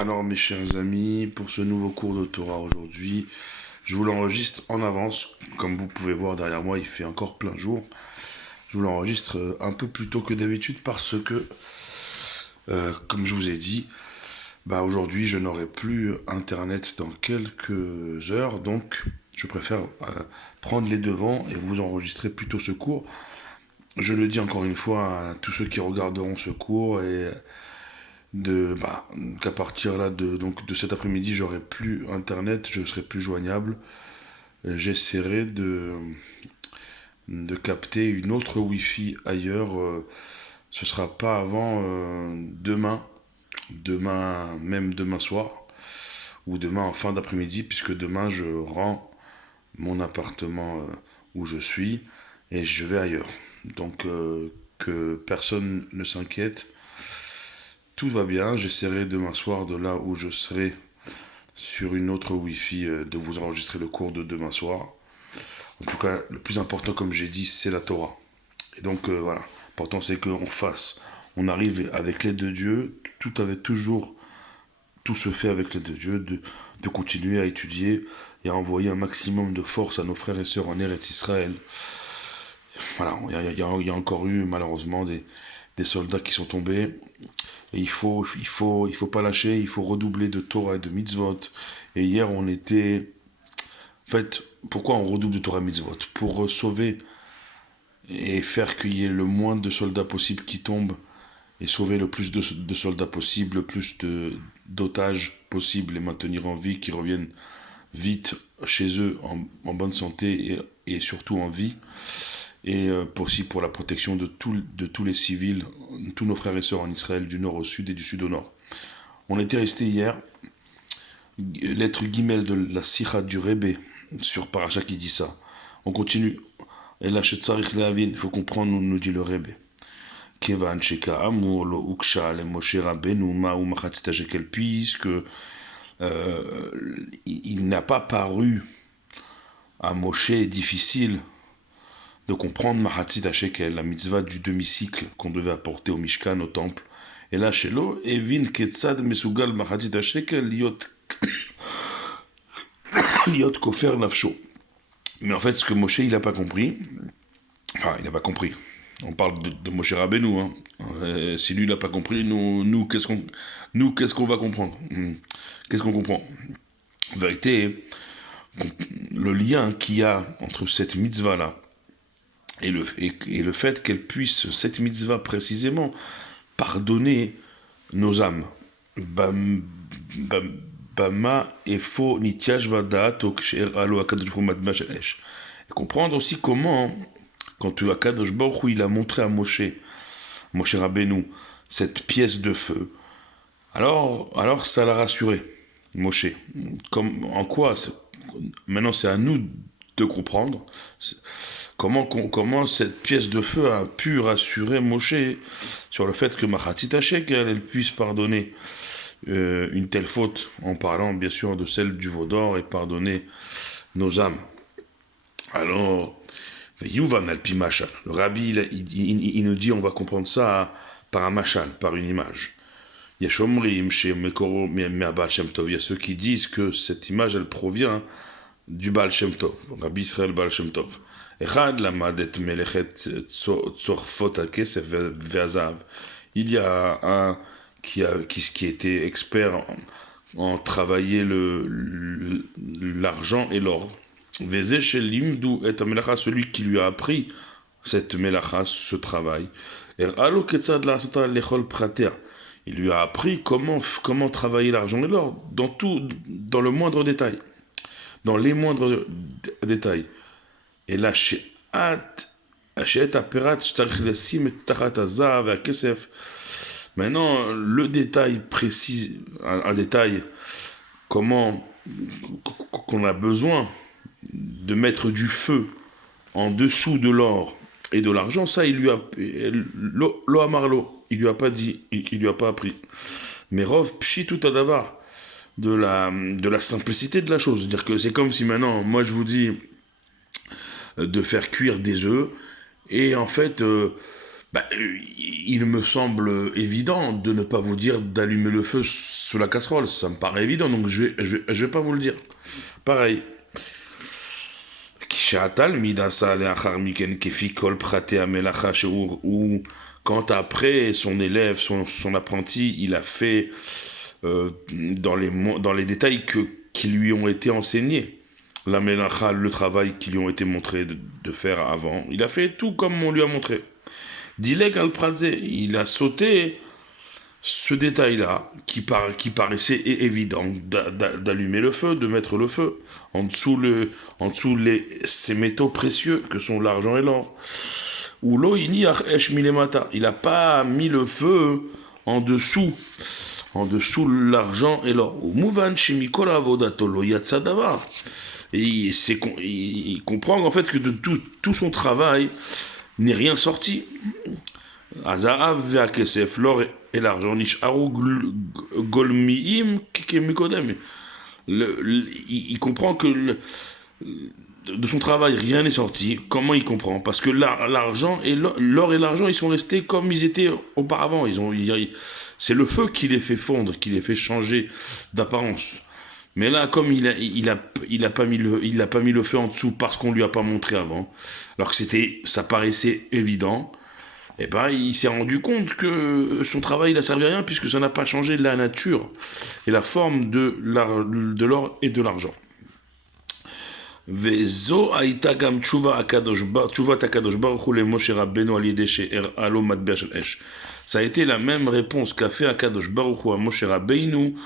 Alors mes chers amis, pour ce nouveau cours de Torah aujourd'hui, je vous l'enregistre en avance. Comme vous pouvez voir derrière moi, il fait encore plein jour. Je vous l'enregistre un peu plus tôt que d'habitude parce que, comme je vous ai dit, aujourd'hui je n'aurai plus internet dans quelques heures, donc je préfère prendre les devants et vous enregistrer plutôt ce cours. Je le dis encore une fois à tous ceux qui regarderont ce cours et qu'à partir là de cet après-midi j'aurai plus internet, je serai plus joignable. J'essaierai de capter une autre Wi-Fi ailleurs. Ce sera pas avant même demain soir ou demain en fin d'après-midi, puisque demain je rends mon appartement où je suis et je vais ailleurs. Donc que personne ne s'inquiète. Tout va bien, j'essaierai demain soir de là où je serai sur une autre Wi-Fi de vous enregistrer le cours de demain soir. En tout cas, le plus important, comme j'ai dit, c'est la Torah. Et donc voilà, l'important c'est qu'on fasse. On arrive avec l'aide de Dieu, tout se fait avec l'aide de Dieu, de continuer à étudier et à envoyer un maximum de force à nos frères et sœurs en Eretz Israël. Voilà, il y a encore eu malheureusement des soldats qui sont tombés. Et il faut pas lâcher, il faut redoubler de Torah et de mitzvot. Et hier, on était... En fait, pourquoi on redouble de Torah et mitzvot? Pour sauver et faire qu'il y ait le moins de soldats possible qui tombent et sauver le plus de soldats possible, le plus d'otages possible, les maintenir en vie, qui reviennent vite chez eux en bonne santé et surtout en vie. Et aussi pour la protection de tous les civils, tous nos frères et sœurs en Israël, du nord au sud et du sud au nord. On était resté hier, lettre guimel de la Sikha du Rebbe, sur Paracha qui dit ça. On continue. Et là, il faut comprendre, nous dit le Rebbe. Kevan Sheka Amur lo Uksha le Moshe Rabbeinu Ma'u Machatzita Shekel, puisque il n'a pas paru à Moshe difficile de comprendre Mahatzit Shekel, la mitzvah du demi-cycle qu'on devait apporter au Mishkan, au temple. Et là, chez l'eau, Evin Ketzad Mesugal Mahatzit Shekel liot Kofer Nafsho. Mais en fait, ce que Moshe, il n'a pas compris, il n'a pas compris. On parle de Moshe Rabbeinu, hein. Si lui, il n'a pas compris, nous qu'est-ce qu'on va comprendre? Qu'est-ce qu'on comprend? En vérité, le lien qu'il y a entre cette mitzvah-là et le fait qu'elle puisse, cette mitzvah précisément, pardonner nos âmes. Bama efo nitiash vadat oksher alo akadosh madma shel esh. Et comprendre aussi comment, quand Akadosh Baruch Hu, il a montré à Moshe Rabbeinu, cette pièce de feu, alors ça l'a rassuré, Moshe. En quoi, maintenant c'est à nous de comprendre comment cette pièce de feu a pu rassurer Moshe sur le fait que Machatzit Shekel, elle puisse pardonner une telle faute, en parlant bien sûr de celle du veau d'or, et pardonner nos âmes. Alors, Yuvan al-Pi Mashal, le rabbi il nous dit on va comprendre ça par un mashal, par une image. Il y a Shomrim chez Mekoro Me'abal Shem Tov, il y a ceux qui disent que cette image elle provient du Baal Shem Tov, Rabbi Israël Baal Shem Tov. Echad lamadet melechet tzorfot hakesef ve'azav. Il y a un qui était expert en travailler l'argent et l'or. Vezé chez limdu et amelacha, celui qui lui a appris cette melacha, ce travail. Alo ketzad la sota lechol prater. Il lui a appris comment travailler l'argent et l'or dans le moindre détail. Dans les moindres détails. Et là, maintenant, le détail précis, un détail, qu'on a besoin de mettre du feu en dessous de l'or et de l'argent, ça, il lui a, lo amarlo, il lui a pas dit, il lui a pas appris. Mais rov pshi tout adavar, de la simplicité de la chose. C'est-à-dire que c'est comme si maintenant, moi je vous dis de faire cuire des œufs, et en fait, Il me semble évident de ne pas vous dire d'allumer le feu sous la casserole. Ça me paraît évident, donc je vais pas vous le dire. Pareil. Ou quand après son élève, son apprenti, il a fait dans les détails qui lui ont été enseignés. La melacha, le travail qui lui ont été montré de faire avant. Il a fait tout comme on lui a montré. Dileg al-Pradze, il a sauté ce détail-là, qui paraissait évident, d'allumer le feu, de mettre le feu, en dessous ces métaux précieux que sont l'argent et l'or. Ou lo iniach esh milemata, il n'a pas mis le feu en dessous l'argent et l'or. Ou muvan shemikol avodato lo yatsa davar. Et il comprend en fait que de tout son travail n'est rien sorti. Azahav ve'akesef, l'or et l'argent, nisharu golmiim kemikodem. Il comprend que de son travail, rien n'est sorti. Comment il comprend? Parce que l'argent et l'or et l'argent, ils sont restés comme ils étaient auparavant. C'est le feu qui les fait fondre, qui les fait changer d'apparence. Mais là, comme il a pas mis le feu en dessous parce qu'on lui a pas montré avant, alors que ça paraissait évident, et il s'est rendu compte que son travail n'a servi à rien puisque ça n'a pas changé la nature et la forme de l'or et de l'argent. Vezo aïta gam tshuva takadosh baruch hu le Moshe Rabbeinu al yedei she'er'a matbea shel esh. Ça a été la même réponse qu'a fait Akadosh Baruch Hu à Moshe Rabbeinu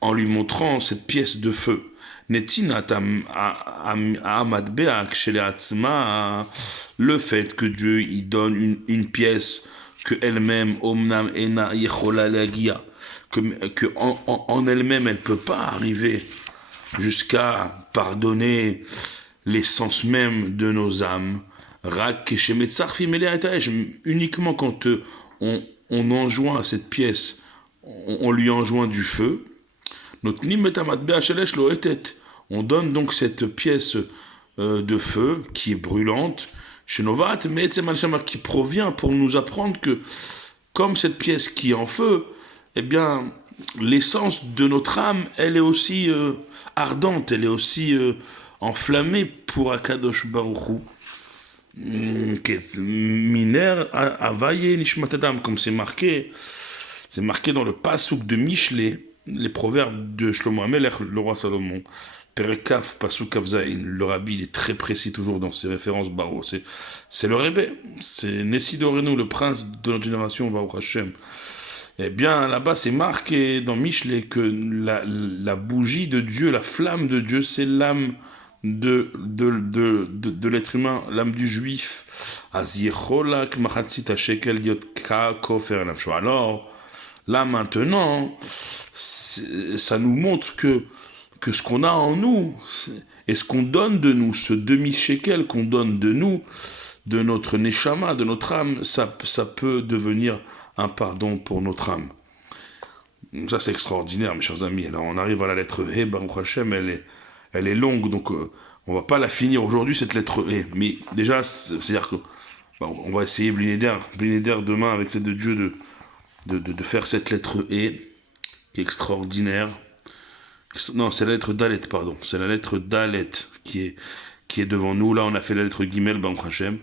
en lui montrant cette pièce de feu. Netinat amatbea kshe'le'atzma, le fait que Dieu il donne une pièce que elle-même omnam ena yechola lagia, que en elle-même elle peut pas arriver jusqu'à pardonner l'essence même de nos âmes. Uniquement quand on enjoint à cette pièce, on lui enjoint du feu. On donne donc cette pièce de feu qui est brûlante, qui provient pour nous apprendre que, comme cette pièce qui est en feu, eh bien, l'essence de notre âme, elle est aussi ardente, elle est aussi enflammée pour Akadosh Baruch Hu. Miner avaye nishmatadam, comme c'est marqué dans le pasuk de Michelet, les proverbes de Shlomo HaMelech, le roi Salomon. Perekaf, pasuk Kavzaïn, le rabbi, il est très précis toujours dans ses références baro. C'est le Rebbe, c'est Nessi Dorenu, le prince de notre génération, Baruch Hashem. Eh bien, là-bas, c'est marqué dans Michelet que la bougie de Dieu, la flamme de Dieu, c'est l'âme de l'être humain, l'âme du juif. Alors, là maintenant, ça nous montre que ce qu'on a en nous, et ce qu'on donne de nous, ce demi-shekel qu'on donne de nous, de notre neshama, de notre âme, ça peut devenir un pardon pour notre âme. Ça, c'est extraordinaire, mes chers amis. Alors, on arrive à la lettre He, Baruch Hashem, elle est longue, donc on va pas la finir aujourd'hui, cette lettre E. Mais déjà, c'est-à-dire que on va essayer, Blinéder demain, avec l'aide de Dieu, de faire cette lettre E, qui est extraordinaire. Non, c'est la lettre Dalet, pardon. C'est la lettre Dalet qui est devant nous. Là, on a fait la lettre Gimel, Baruch Hashem.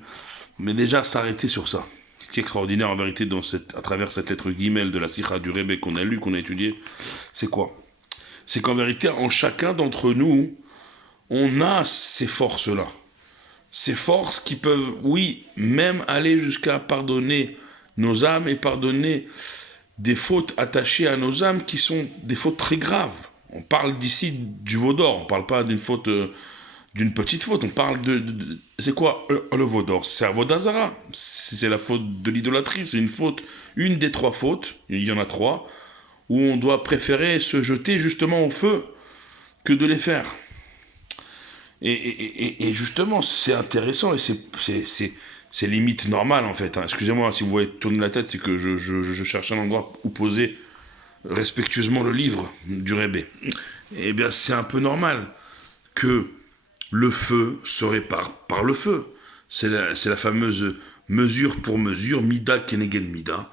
Mais déjà, s'arrêter sur ça. Ce qui est extraordinaire, en vérité, à travers cette lettre Gimel de la Sikha du Rebbe qu'on a lu, qu'on a étudié, c'est quoi? C'est qu'en vérité, en chacun d'entre nous, on a ces forces-là. Ces forces qui peuvent, oui, même aller jusqu'à pardonner nos âmes et pardonner des fautes attachées à nos âmes qui sont des fautes très graves. On parle d'ici du veau d'or, on ne parle pas d'une faute, d'une petite faute, on parle c'est quoi le veau d'or? C'est Avodah Zara, c'est la faute de l'idolâtrie, c'est une des 3 fautes, il y en a 3, où on doit préférer se jeter justement au feu que de les faire. Et justement, c'est intéressant et c'est limite normal en fait. Hein. Excusez-moi si vous voyez tourner la tête, c'est que je cherche un endroit où poser respectueusement le livre du Rebbe. Eh bien, c'est un peu normal que le feu se répare par le feu. C'est la fameuse mesure pour mesure, mida keneged mida,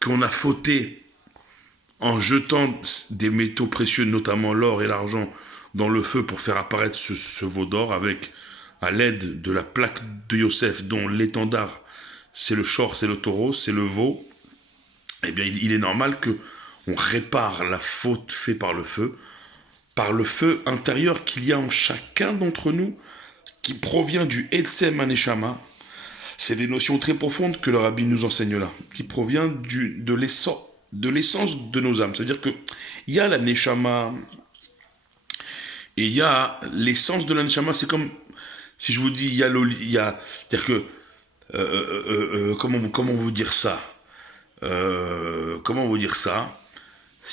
qu'on a fauté en jetant des métaux précieux, notamment l'or et l'argent, dans le feu pour faire apparaître ce veau d'or avec, à l'aide de la plaque de Yosef, dont l'étendard, c'est le shor, c'est le taureau, c'est le veau, eh bien, il est normal que on répare la faute faite par le feu intérieur qu'il y a en chacun d'entre nous, qui provient du Etzem Aneshama. C'est des notions très profondes que le rabbi nous enseigne là, qui provient de l'essence de nos âmes. C'est-à-dire que il y a la Neshama et il y a l'essence de la Neshama. C'est comme si je vous dis, c'est-à-dire que comment vous dire ça comment vous dire ça?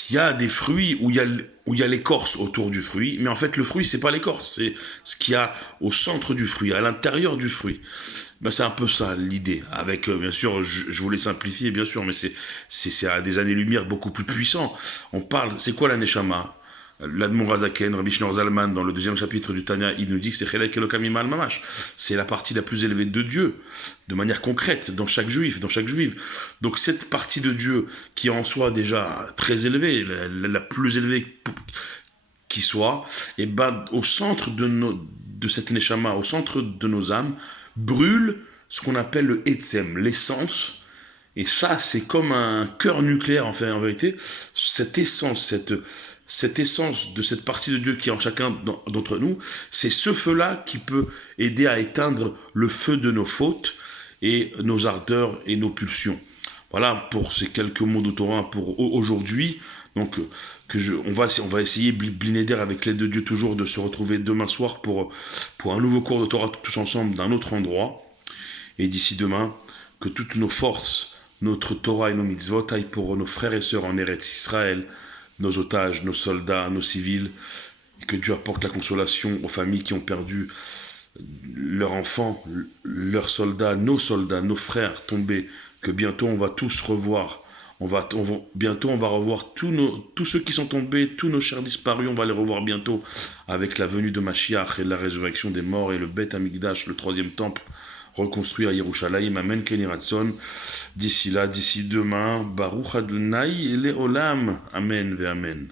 Il y a des fruits où il y a l'écorce autour du fruit, mais en fait le fruit c'est pas l'écorce, c'est ce qu'il y a au centre du fruit, à l'intérieur du fruit. Ben, c'est un peu ça l'idée. Avec bien sûr, je voulais simplifier bien sûr, mais c'est à des années-lumière beaucoup plus puissant. On parle, c'est quoi la neshama? L'Admon Razaken, Rabbi Shneur Zalman, dans le 2e chapitre du Tanya, il nous dit que c'est Chelek Elokam Imal Mamash. C'est la partie la plus élevée de Dieu, de manière concrète, dans chaque juif, dans chaque juive. Donc cette partie de Dieu, qui est en soi déjà très élevée, la plus élevée qui soit, et ben au centre de cette neshama, au centre de nos âmes, brûle ce qu'on appelle le etzem, l'essence. Et ça, c'est comme un cœur nucléaire, en fait, en vérité. Cette essence, cette essence de cette partie de Dieu qui est en chacun d'entre nous, c'est ce feu-là qui peut aider à éteindre le feu de nos fautes et nos ardeurs et nos pulsions. Voilà pour ces quelques mots de Torah pour aujourd'hui. Donc, on va essayer, Blinéder, avec l'aide de Dieu toujours, de se retrouver demain soir pour un nouveau cours de Torah tous ensemble d'un autre endroit. Et d'ici demain, que toutes nos forces, notre Torah et nos mitzvot aillent pour nos frères et sœurs en Eretz Israël, nos otages, nos soldats, nos civils, et que Dieu apporte la consolation aux familles qui ont perdu leurs enfants, leurs soldats, nos frères tombés, que bientôt on va tous revoir. Bientôt on va revoir tous ceux qui sont tombés, tous nos chers disparus, on va les revoir bientôt avec la venue de Mashiach et la résurrection des morts et le Beth Amikdash, le 3e temple, reconstruit à Yerushalayim. Amen, Ken Yireh Ratzon. D'ici là, d'ici demain, Baruch Adonai Leolam. Amen ve Amen.